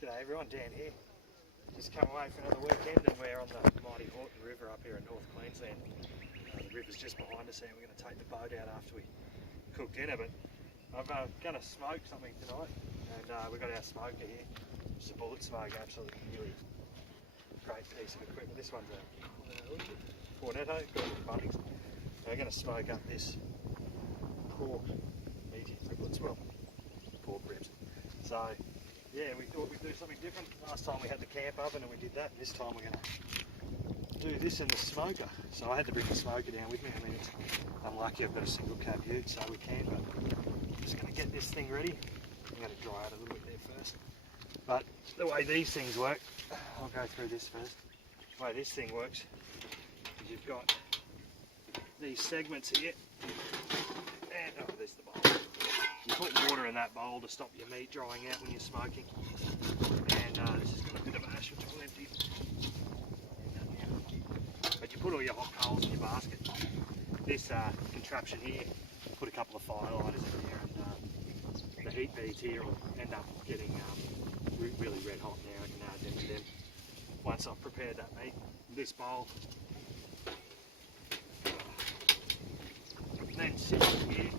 G'day everyone, Dan here. Just come away for another weekend and we're on the mighty Horton River up here in North Queensland. The river's just behind us and we're going to take the boat out after we cook dinner, but I'm going to smoke something tonight and we've got our smoker here, which is a bullet smoker, absolutely really great piece of equipment. This one's a Cornetto, got it with Bunnings. We're going to smoke up this pork meaty triplets, well, pork ribs. So yeah, we thought we'd do something different. Last time we had the camp oven and we did that. This time we're going to do this in the smoker. So I had to bring the smoker down with me. I mean, I'm lucky I've got a single cab ute, so we can, but I'm just going to get this thing ready. I'm going to dry it a little bit there first. But the way these things work, I'll go through this first. The way this thing works is you've got these segments here, and oh, there's the bowl. You put water in that bowl to stop your meat drying out when you're smoking. And this has got a bit of ash which will empty. But you put all your hot coals in your basket. This contraption here, put a couple of firelighters in there, and the heat beads here will end up getting really red hot now. I can add them to them once I've prepared that meat. This bowl then sits here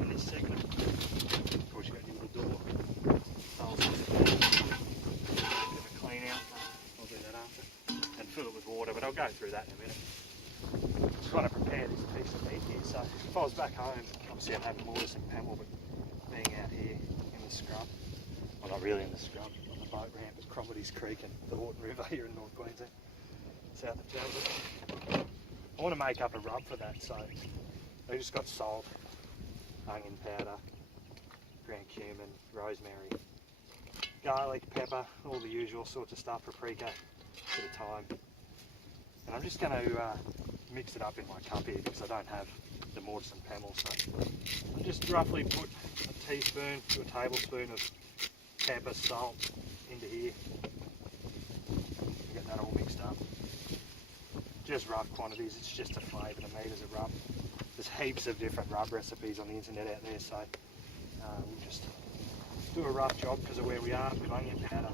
in this segment. Of course, you've got your little door. I'll do a bit of a clean out. I'll do that after. And fill it with water, but I'll go through that in a minute. I'm trying to prepare this piece of meat here. So if I was back home, obviously I'd have mortise and Pamel, but being out here in the scrub, well, not really in the scrub, on the boat ramp at Cromwelly's Creek and the Horton River here in North Queensland, south of Townsville. I want to make up a rub for that, so I just got salt, onion powder, ground cumin, rosemary, garlic, pepper, all the usual sorts of stuff, paprika, bit of thyme. And I'm just going to mix it up in my cup here because I don't have the mortise and Pamel, so I'll just roughly put a teaspoon to a tablespoon of pepper, salt into here. Get that all mixed up. Just rough quantities, it's just to flavour the meat as a rub. There's heaps of different rub recipes on the internet out there, so we'll just do a rough job because of where we are with onion powder,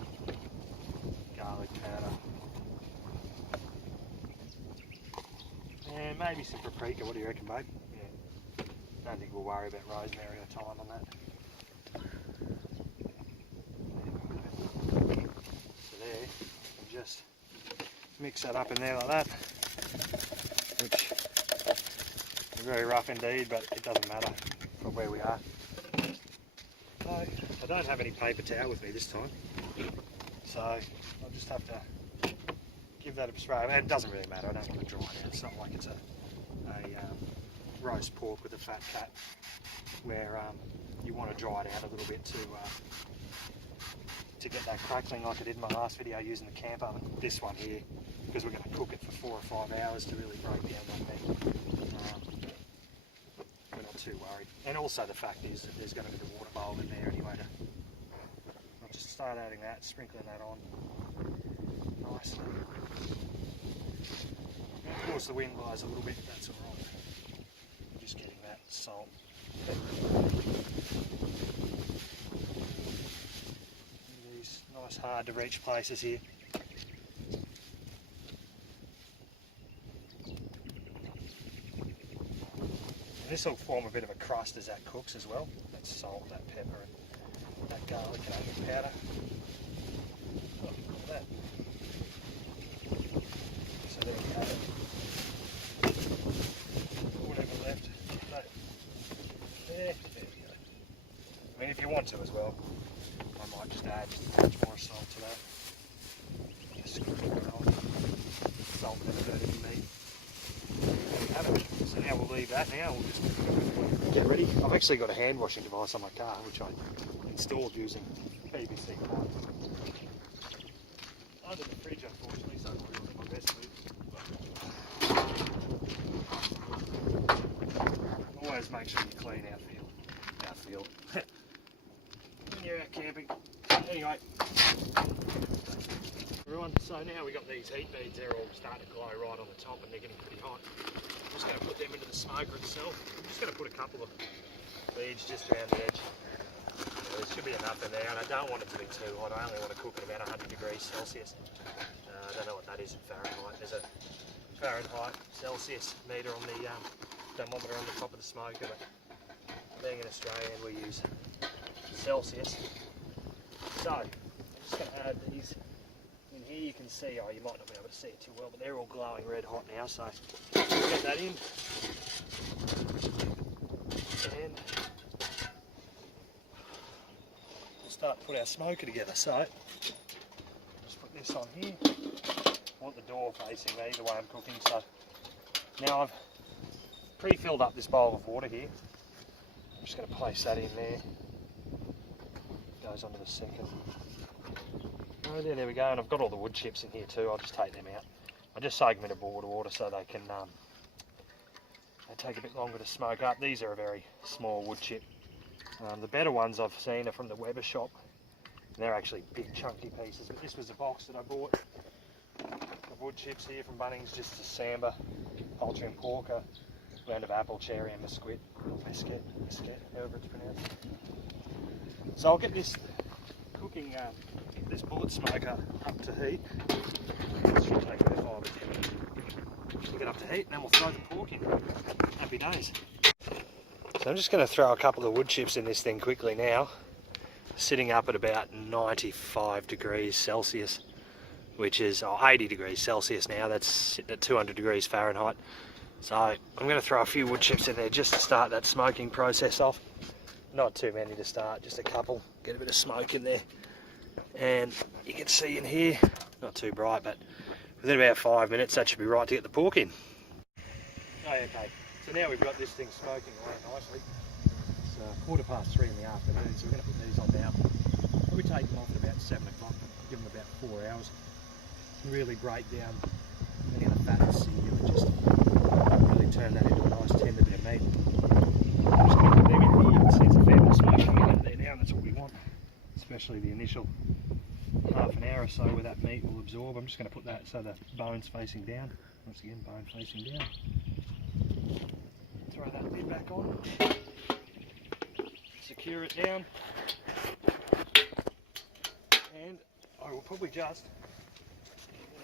garlic powder, and maybe some paprika. What do you reckon, babe? Yeah. Don't think we'll worry about rosemary or thyme on that. So there, and just mix that up in there like that, which is very rough indeed, but it doesn't matter from where we are. So I don't have any paper towel with me this time, so I'll just have to give that a spray. And it doesn't really matter, I don't want to dry it out. It's not like it's a roast pork with a fat cat where you want to dry it out a little bit to get that crackling like I did in my last video using the camp oven. This one here, because we're going to cook it for 4 or 5 hours to really break down that meat. We're not too worried. And also the fact is that there's going to be the water bowl in there anyway. I'll just start adding that, sprinkling that on nicely. And of course the wind blows a little bit, that's alright. Just getting that salt. These nice hard to reach places here. And this will form a bit of a crust as that cooks as well. That salt, that pepper, and that garlic and onion powder. Oh, look at that. So there we have it. Whatever left. No. There we go. I mean, if you want to as well, I might just add just a touch more salt to that. Just sprinkle it on. Salt never hurt any meat. There we have it. So now we'll leave that now, we'll just get ready. I've actually got a hand washing device on my car which I installed using PVC pipe. Under the fridge unfortunately, so it wasn't my best move. Always make sure you clean our field. When you're out camping. Anyway. Everyone, so now we've got these heat beads, they're all starting to glow right on the top and they're getting pretty hot. I'm just going to put them into the smoker itself. I'm just going to put a couple of beads just around the edge. There's should be enough in there, and I don't want it to be too hot. I only want to cook at about 100 degrees Celsius. I don't know what that is in Fahrenheit. There's a Fahrenheit Celsius meter on the thermometer on the top of the smoker, but being an Australian we use Celsius. So I'm just going to add these in here. You can see, oh, you might not be able to see it too well, but they're all glowing red hot now, so get that in. And we'll start to put our smoker together. So just put this on here. I want the door facing me the way I'm cooking. So now I've pre-filled up this bowl of water here. I'm just going to place that in there. Goes onto the second. Oh, there we go. And I've got all the wood chips in here too. I'll just take them out. I just soak them in a board of water so they can they take a bit longer to smoke up. These are a very small wood chip. The better ones I've seen are from the Weber shop. And they're actually big chunky pieces. But this was a box that I bought of wood chips here from Bunnings, just a Samba, poultry and pork, a blend of apple, cherry and mesquite, however it's pronounced. So I'll get this cooking, this bullet smoker up to heat. It should take about 5 or 10 minutes to get up to heat, and then we'll throw the pork in. Happy days. So I'm just going to throw a couple of wood chips in this thing quickly now, sitting up at about 95 degrees Celsius, which is 80 degrees Celsius now. That's sitting at 200 degrees Fahrenheit. So I'm going to throw a few wood chips in there just to start that smoking process off. Not too many to start, just a couple, get a bit of smoke in there. And you can see in here, not too bright, but within about 5 minutes that should be right to get the pork in. Oh, okay, so now we've got this thing smoking away nicely. It's 3:15 in the afternoon, so we're going to put these on now. Probably take them off at about 7 o'clock, give them about 4 hours. Really break down any of the fat and sinew and just really turn that into a nice tender bit of meat. I'm just going to put them in here. You can see it's a fair bit of smoke coming out there now, and that's what we want, especially the initial half an hour or so where that meat will absorb. I'm just going to put that so the bone's facing down. Once again, bone facing down. Throw that lid back on. Secure it down. And I will probably just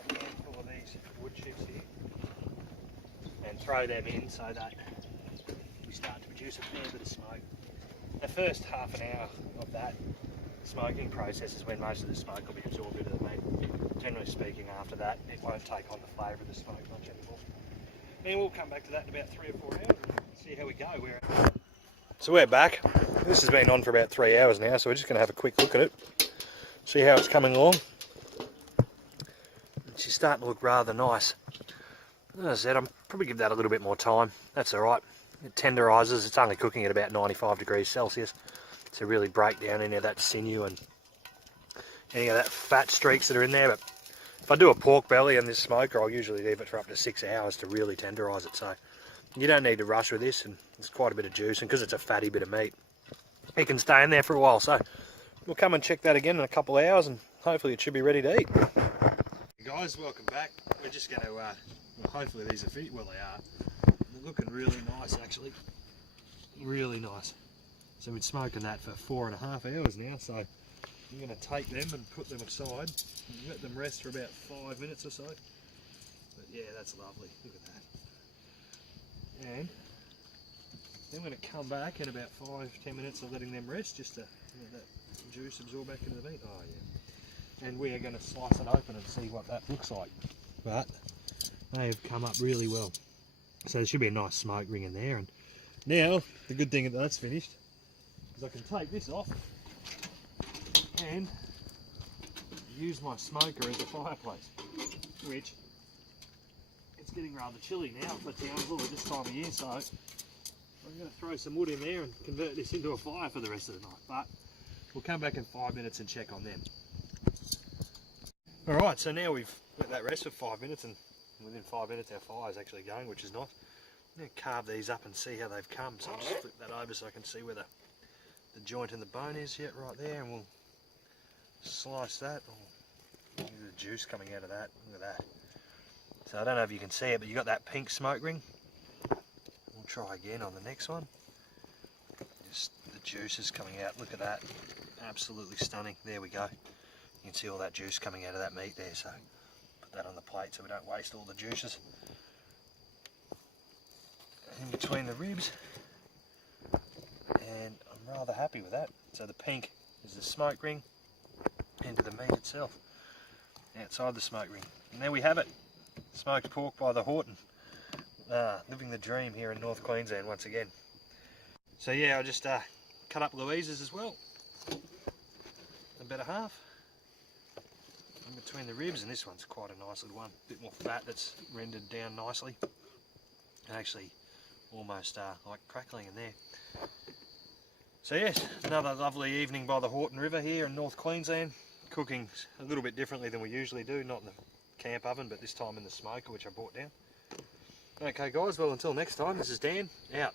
get a handful of these wood chips here and throw them in so that we start to produce a fair bit of smoke. The first half an hour of that smoking process is when most of the smoke will be absorbed into the meat. Generally speaking, after that it won't take on the flavour of the smoke much anymore. And we'll come back to that in about 3 or 4 hours and see how we go. So we're back. This has been on for about 3 hours now, so we're just going to have a quick look at it, see how it's coming along. She's starting to look rather nice. As I said, I'll probably give that a little bit more time. That's alright. It tenderises. It's only cooking at about 95 degrees Celsius to really break down any of that sinew and any of that fat streaks that are in there. But if I do a pork belly in this smoker, I'll usually leave it for up to 6 hours to really tenderise it. So you don't need to rush with this, and there's quite a bit of juice, and because it's a fatty bit of meat, it can stay in there for a while. So we'll come and check that again in a couple of hours, and hopefully it should be ready to eat. Hey guys, welcome back. We're just going to, well, hopefully these are fit. Well, they are. They're looking really nice, actually. Really nice. So we've been smoking that for 4.5 hours now, so I'm going to take them and put them aside and let them rest for about 5 minutes or so. But yeah, that's lovely. Look at that. And then we're going to come back in about 5-10 minutes of letting them rest, just to let that juice absorb back into the meat. Oh yeah. And we are going to slice it open and see what that looks like. But they have come up really well. So there should be a nice smoke ring in there. And now the good thing that that's finished is I can take this off and use my smoker as a fireplace, which it's getting rather chilly now for Townsville at this time of year, so I'm going to throw some wood in there and convert this into a fire for the rest of the night. But we'll come back in 5 minutes and check on them. Alright, so now we've let that rest for 5 minutes, and within 5 minutes our fire's actually going, which is nice. I'm going to carve these up and see how they've come. So I'll just flip that over so I can see where the joint in the bone is yet right there, and we'll slice that. Oh, look at the juice coming out of that. Look at that. So I don't know if you can see it, but you got that pink smoke ring. We'll try again on the next one. Just the juice is coming out. Look at that. absolutely stunning. There we go. You can see all that juice coming out of that meat there, so put that on the plate so we don't waste all the juices. In between the ribs, and I'm rather happy with that. So the pink is the smoke ring, into the meat itself, outside the smoke ring. And there we have it, smoked pork by the Horton. Living the dream here in North Queensland once again. So yeah, I just cut up Louise's as well, the better half, in between the ribs, and this one's quite a nice little one, a bit more fat that's rendered down nicely, and actually almost like crackling in there. So yes, another lovely evening by the Horton River here in North Queensland, cooking a little bit differently than we usually do, not in the camp oven, but this time in the smoker, which I brought down. Okay guys, well until next time, this is Dan, out.